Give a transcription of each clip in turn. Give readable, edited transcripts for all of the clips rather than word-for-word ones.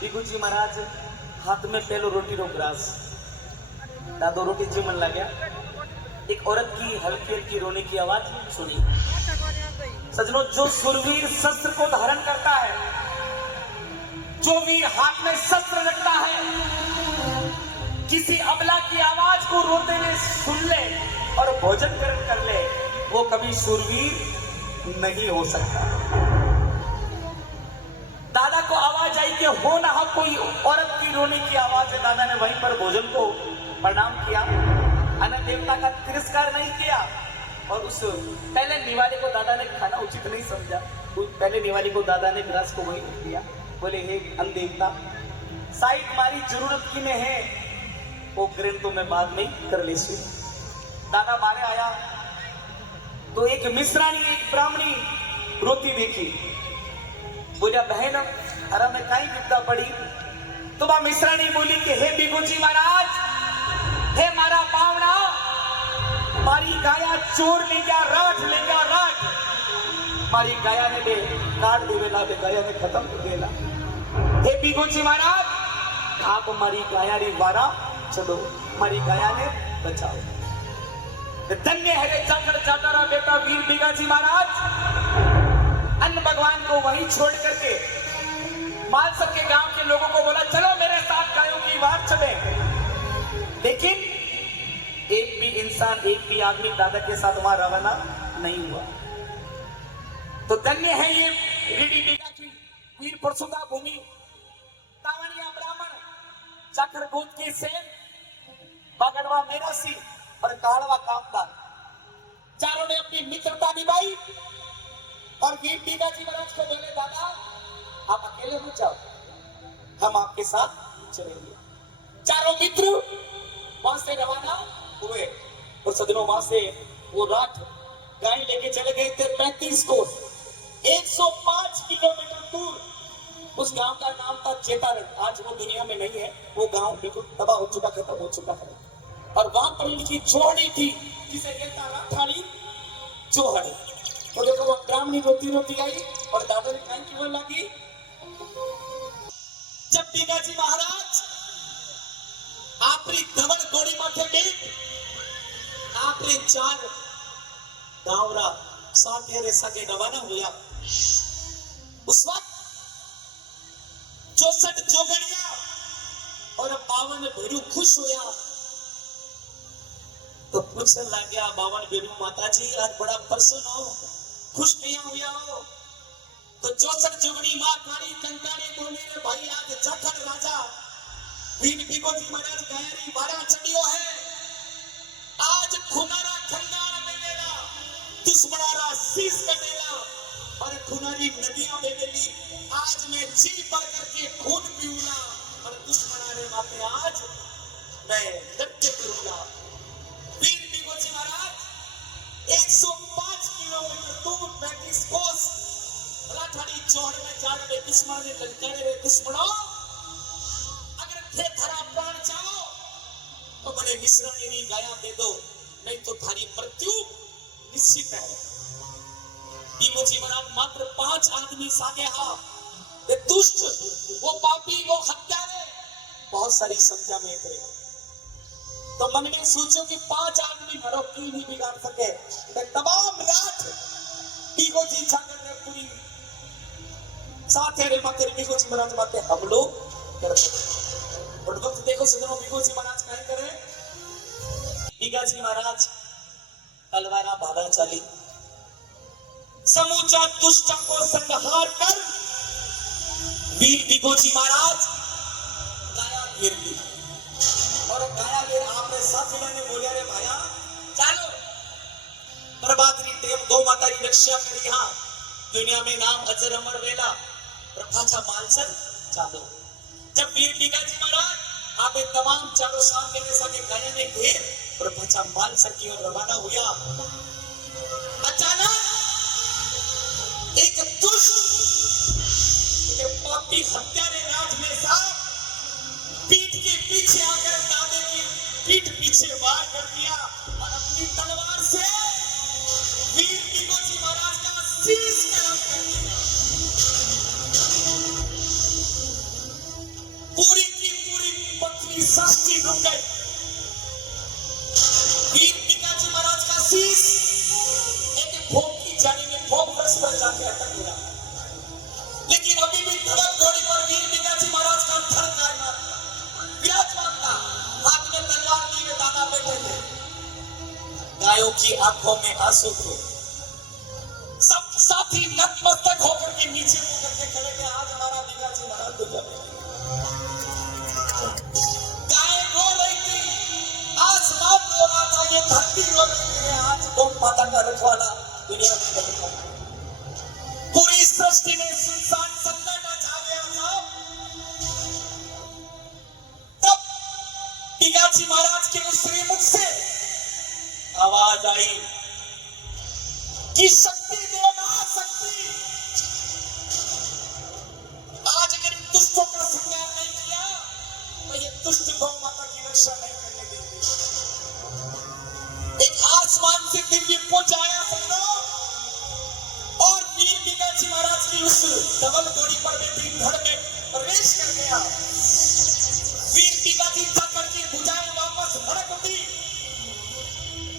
बिगू जी महाराज हाथ में पहलो रोटी रो ग्रास दादो रोटी जीवन लग गया। एक औरत की हल्की हल्की रोने की आवाज सुनी। सजनों, जो सुरवीर शस्त्र को धारण करता है, जो वीर हाथ में शस्त्र रखता है, किसी अबला की आवाज को रोते हुए सुन ले और भोजन ग्रहण कर ले, वो कभी सुरवीर नहीं हो सकता। दादा को आवाज आई कि हो ना हो कोई औरत की रोने की आवाज है। दादा ने वहीं पर भोजन को प्रणाम किया, अन्न देवता का तिरस्कार नहीं किया और उस पहले निवाले को दादा ने खाना उचित नहीं समझा। पहले निवाले को दादा ने ग्रास को वहीं रख दिया। बोले हे अन्न देवता, साइड मारी जरूरत की ने है, वो ग्रहण तो मैं बाद में ही कर लेसू। दादा बारे आया तो एक मिश्रानी एक ब्राह्मणी रोती देखी। बोलिया बहन अरे मैं कहीं विपदा पड़ी। तो वह मिश्रानी बोली कि हे बिगू जी महाराज, हे मारा पावना, मारी गाया चोर ले गया, राठ ले गया, राठ मारी गाया ने बे काट देवेला, बे गाया ने खत्म कर देला। हे बिगू जी महाराज, आप मारी गाया री वारा चलो, मारी गाया ने बचाओ। धन्य है रे जाकर जाटारा बेटा वीर बिगा जी महाराज। अन्न भगवान को वहीं छोड़ करके मानसर के गांव के लोगों को बोला चलो मेरे साथ गायों की वार चले। लेकिन एक भी इंसान, एक भी आदमी दादा के साथ वहां रवाना नहीं हुआ। तो धन्य है ये रीडी बिगा की वीर परशुदा भूमि। तावनिया ब्राह्मण, जाकर गोद के सेन, बागड़वा मेरासी और काड़वा कामदार, चारों ने अपनी मित्रता निभाई और वीर बिगा जी महाराज को बोले दादा आप अकेले मत जाओ, हम आपके साथ चलेंगे। चारों मित्र वहां से रवाना हुए और सदनों वहां से वो रात गाय लेके चले गए थे 35 कोस 105 किलोमीटर दूर। उस गांव का नाम था चेतारण। आज वो दुनिया में नहीं है, वो गांव बिल्कुल तबाह हो चुका, खत्म हो चुका है। और वहां पर उनकी जोड़ी थी जिसे कहता राठाड़ी जोहड़ी। तो देखो वो ब्राह्मणी रोती रोती आई और दादा ने कहीं क्यों लगी। जब बिगा जी महाराज आपरी धवल गोड़ी माथे बेट आपरे चार गावरा साथेरे सगे रवाना हुआ। उस वक्त 64 जोगड़िया और 52 भेड़ू खुश हुआ। तो पूछने लग गया 52 भेड़ू माता जी आज बड़ा प्रसन्न हो, खुश नहीं हुआ हो। तो 64 जोगड़ी मां काली कंकानी बोली रे भाई आज जाखड़ राजा वीर बिगो जी महाराज गहरी बाड़ा चढ़ियो है। आज खुनारा खंगार मेलेला, दुश्मनारा शीश कटेला और खुनारी नदियां बेलेली। आज मैं जी भर करके खून पीऊंगा और दुश्मनारे माथे आज मैं नृत्य करूंगा। वीर बिगो जी महाराज 105 किलोमीटर दूर 35 कोस राठाड़ी चौड़ में जान में दुश्मन ने ललकारे रे दुश्मनों, अगर थे थरा प्राण चाहो तो बड़े मिश्रानी गाया दे दो, नहीं तो थारी मृत्यु निश्चित है। बिगो जी महाराज मात्र 5 आदमी सागे हा, वे दुष्ट, वो पापी, वो हत्यारे बहुत सारी संख्या में थे। तो मन में सोचो कि 5 आदमी मरो क्यों नहीं बिगाड़ सके। तमाम रात बिगो जी जाकर ने पूरी साथे रे माते बिगो जी महाराज माते हम लोग करते। और वक्त देखो सुनो बिगो जी महाराज क्या करे। बिगा जी महाराज तलवारा भाला चाली, समूचा दुष्ट को संहार कर वीर बिगो जी महाराज गाया घेर ली। और गाया घेर आपने साथी ने बोलिया रे भाया चलो प्रभातरी टेम गौ माता की रक्षा करी। हाँ दुनिया में नाम अजर अमर वेला प्रभाचा मालसर चालो। जब वीर बिगा जी महाराज आपे तमाम चारों सामने में सके गाया ने घेर प्रभाचा मालसर की ओर रवाना हुआ। अचानक एक दुष्ट पापी हत्यारे राज में साहब पीठ के पीछे आकर दादे की पीठ पीछे वार कर दिया और अपनी तलवार से वीर बिगो जी महाराज का शीश कलम कर दिया। की सृष्टि रुक गई। वीर भिकाजी महाराज का शीश एक भोग की जाने में भोग वर्ष पर जाके अटक गया, लेकिन अभी भी धवल घोड़ी पर वीर भिकाजी महाराज का धड़ कायम विराजमान था। हाथ में तलवार लिए दादा बैठे थे, गायों की आंखों में आंसू थे। सब साथी नतमस्तक होकर के नीचे मुंह करके खड़े थे। आज हमारा भिकाजी महाराज दुनिया में गाय रो रही थी, आसमान रो रहा था, ये धरती रो रही थी। आज गौ माता का रखवाला दुनिया में पूरी सृष्टि में सुनसान सन्नाटा छा गया था। तब भिकाजी महाराज के उस श्रीमुख से आवाज आई कि शक्ति देना शक्ति। आज अगर इन दुष्टों का संहार नहीं किया तो ये दुष्ट गौ माता की रक्षा नहीं करने देंगे। एक आसमान से दिव्य पूज आया सुनो, और वीर भिकाजी महाराज की उस धवल घोड़ी पर बैठी धड़ में प्रवेश कर गया। वीर भिकाजी थक करके भुजाएं वापस भड़क उठी।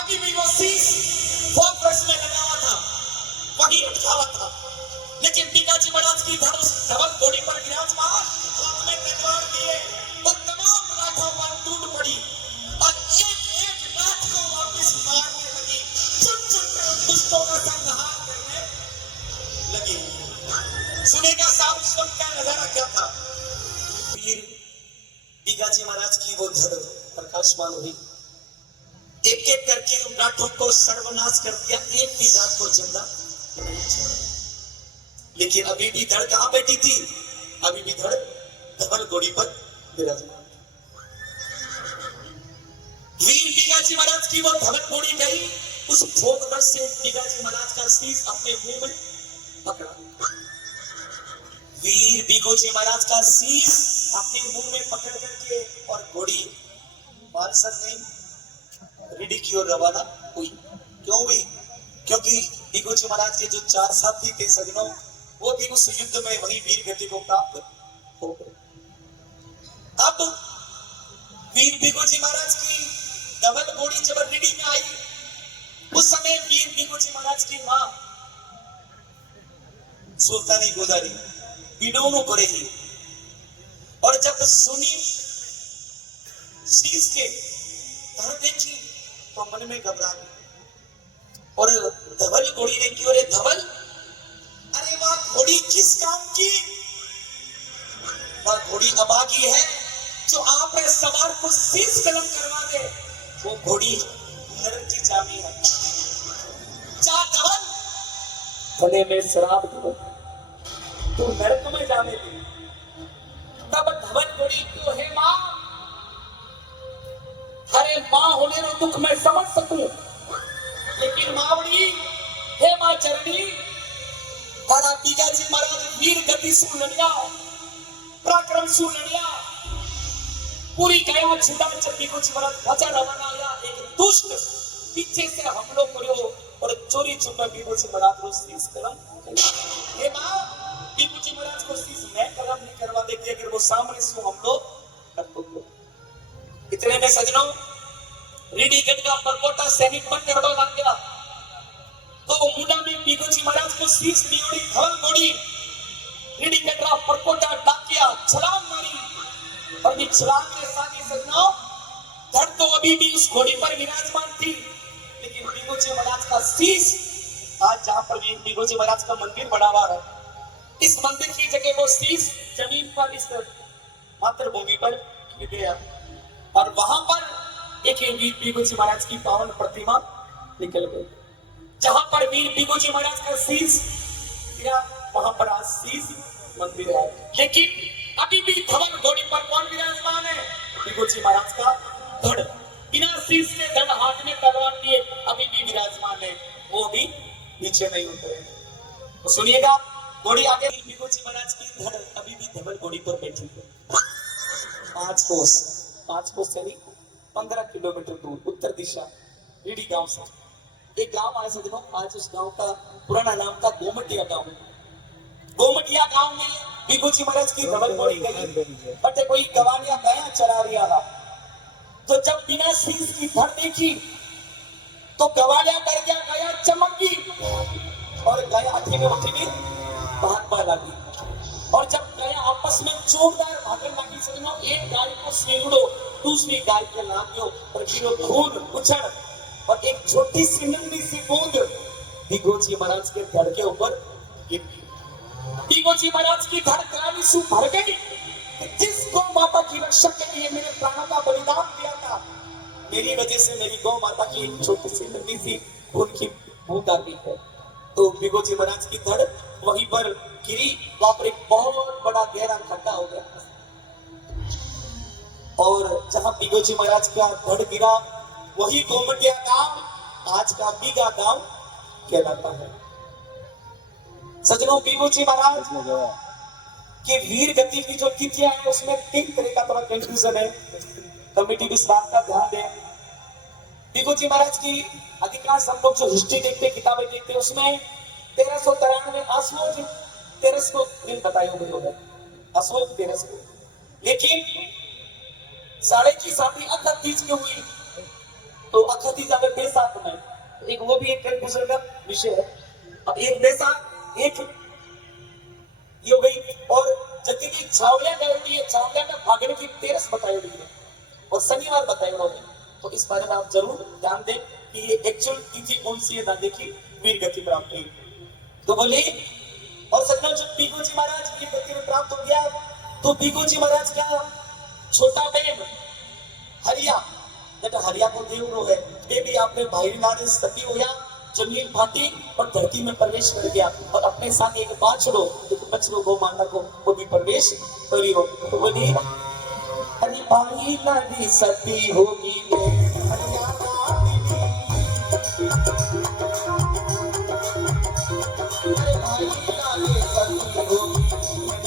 अभी भी वो शीश भोग वर्ष में लगा हुआ था, वही अटका हुआ था, लेकिन भिकाजी महाराज की धवल घोड़ी पर विराजमान, हाथ में तलवार लिए वो तमाम राठों पर टूट पड़ी और एक एक राठ को वापस मारने लगी, चुन चुन कर दुष्टों का संहार करने लगी। सुनेगा साहब उस वक्त का नजारा क्या था। वीर भिकाजी महाराज की वो धड़ प्रकाशमान हुई, एक एक करके उन राठों को सर्वनाश कर दिया, एक भी जात को जिंदा नहीं छोड़ा। लेकिन अभी भी धड़ कहां बैठी थी? अभी भी धड़ धवल घोड़ी पर विराजमान। वीर भिकाजी महाराज की वो धवल घोड़ी गई, उस भोग वर्ष से भिकाजी महाराज का शीश अपने मुंह में पकड़ा। वीर भिकाजी महाराज का शीश अपने मुंह में पकड़ करके और घोड़ी बालसर नहीं रिडी की ओर रवाना हुई। क्यों हुई? क्योंकि भिकाजी महाराज के जो चार साथी थे सजनों, वो भी उस युद्ध में वही वीर गति को प्राप्त हो गए। अब वीर भिकाजी महाराज की धवल घोड़ी जब रिडी में आई, उस समय वीर भिकाजी महाराज की मां सुल्तानी गोदारी विनोनो करेगी, और जब सुनी शीश के धड़ देखी तो मन में घबराहट, और धवल घोड़ी ने क्यों रे धवल, अरे वह घोड़ी किस काम की? वह घोड़ी अभागी है जो आप सवार को शीश कलम करवा दे। वो घोड़ी नरक की चाबी है। जा धवल, भले में शराब धवल, तू नरक में जाने दे। तब धवल घोड़ी क्यों है मां, अरे मां होने रो दुख मैं समझ सकूं, लेकिन मावड़ी हे मां चरणी, हमारा भिकाजी महाराज वीर गति सु लड़िया, पराक्रम सु लड़िया, पूरी गया छुटा जब भिकाजी महाराज बचा रवाना आया। एक दुष्ट पीछे से हमलो करो और चोरी छुपा भिकाजी महाराज को शीश कलम। हे मां, भिकाजी महाराज को शीश मैं कलम नहीं करवा देती अगर वो सामने से हमलो कर दो। इतने में सजनों रीडीगढ़ का परकोटा सैनिक बन करवा लग गया, तो वो मुंडा में भिकाजी महाराज को शीश नियोड़ी धवल घोड़ी रीडीगढ़ का परकोटा डाकिया छलांग मारी, और ये छलांग के साथ ही सजनों धड़ तो अभी भी उस घोड़ी पर विराजमान थी, लेकिन भिकाजी महाराज का शीश आज जहां पर भी भिकाजी महाराज का मंदिर बना हुआ है, इस मंदिर की जगह वो शीश जमीन पर इस मातृभूमि पर गिर गया, और वहां पर एक वीर भिकाजी महाराज की पावन प्रतिमा निकल गई। जहां पर वीर भिकाजी महाराज का शीश गिरा, वहां पर आज शीश मंदिर है। लेकिन अभी भी धवल घोड़ी पर कौन विराजमान है? भिकाजी महाराज का धड़, बिना शीश के धड़ हाथ में तलवार लिए अभी भी विराजमान है, वो भी नीचे नहीं उतरे। तो सुनिएगा, घोड़ी आगे, भिकाजी महाराज की धड़ अभी भी धवल घोड़ी पर बैठी है। 5 कोस यानी 15 किलोमीटर दूर उत्तर दिशा रीडी गांव से एक गांव आया सजनों। आज उस गांव का पुराना नाम था गोमटिया गांव। गोमटिया गांव में बिगुजी महाराज की धवल पड़ी गई बटे कोई गवालिया गया चरा रिया था। तो जब बिना शीश की धड़ देखी तो गवालिया कर गया चमक गई और गया हाथी में उठी में भागने लगी। और जब गया आपस में जोरदार भागने लगी, समझो एक गाय को सींगड़ो दूसरी गाय के लागियो और फिर खून उछड़ और एक छोटी सी नन्ही सी बूंद बिगोजी महाराज के धड़ के ऊपर गिर गई। बिगोजी महाराज की धड़ काली सु भर गई। जिस गौ माता की रक्षा के लिए मेरे प्राणों का बलिदान दिया था, मेरी वजह से मेरी गौ माता की एक छोटी सी नन्ही सी खून की बूंद आ गई है। तो बिगोजी महाराज की धड़ वहीं पर गिरी, वहां पर एक बहुत बड़ा गहरा खड्डा हो गया और जहां बिगोजी महाराज का धड़ गिरा वही गोमटिया गांव आज का बीघा गांव कहलाता है। सजनों, बिगोजी महाराज की वीर गति की जो तिथियां है उसमें 3 तरह का थोड़ा कंफ्यूजन है। कमेटी भी इस बात का ध्यान दे। बिगोजी महाराज की अधिकांश हम लोग जो हिस्ट्री देखते किताबें देखते उसमें 1393 आश्वज 1300 दिन बताए हुए हैं, आश्वज 1300। लेकिन साढ़े की शादी अखत तीज की हुई तो अखत तीज अगर बैसाख में, एक वो भी एक कंफ्यूजन का विषय है। अब एक बैसाख एक ये हो गई और जबकि की छावलिया गई हुई है, छावलिया में भागने की 13 बताई हुई है और शनिवार बताए हुए हैं। तो इस बारे में आप जरूर ध्यान दें कि ये एक्चुअल तिथि कौन सी है, ना देखी वीर गति प्राप्त हुई। तो बोले और सजनों, जब बिगोजी महाराज वीर गति में प्राप्त हो गया तो बिगोजी महाराज का छोटा बहन हरिया, जब हरिया को देवरो है, ये भी आपने भाई नारे सती होया, जमीन फाटी और धरती में प्रवेश कर गया और अपने साथ एक बछड़ो गौ माता को वो भी प्रवेश करियो। तो बोली अरे भाई नारी सती होगी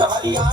हरिया